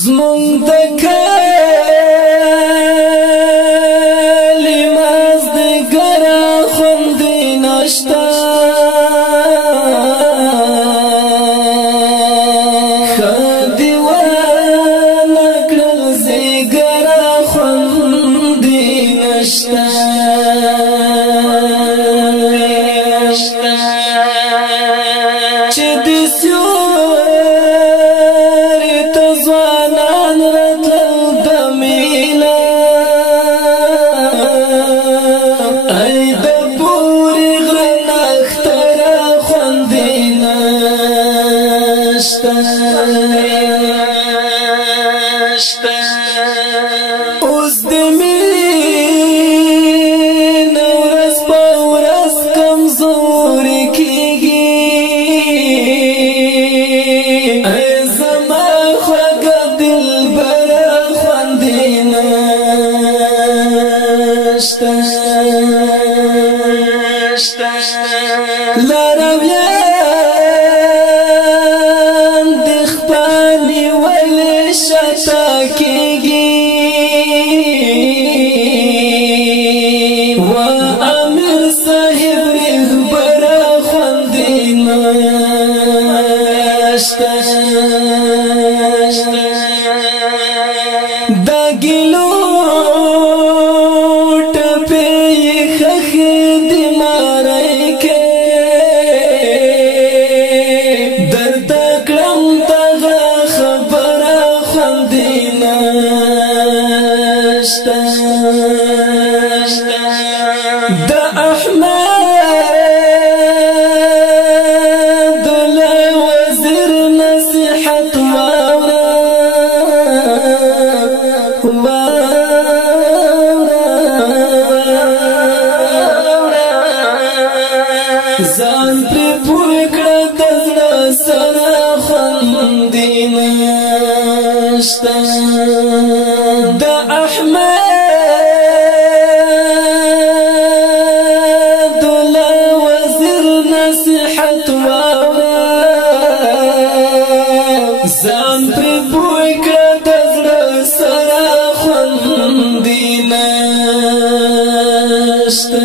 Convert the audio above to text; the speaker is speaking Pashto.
زمون د کلماز د ګرا خوند نشتا خدي وانا کړل زی ګرا خوند نشتا چې د اوس د مين ورځ په ورځ کمزوري کیږي ای زما خوږه دلبر خوند نشته لارویان د خپلې ولې شاته کیږي دا ګلو ټپه خخ دی مارای کې درد کړم ته خبره خوند نشته د احمد له وزیر نصیحت ځان پر پوی کړه د زړه سره خوند نشته د احمد له وزیر نصیحت واوره ځان پر پوی کړه د زړه سره خوند نشته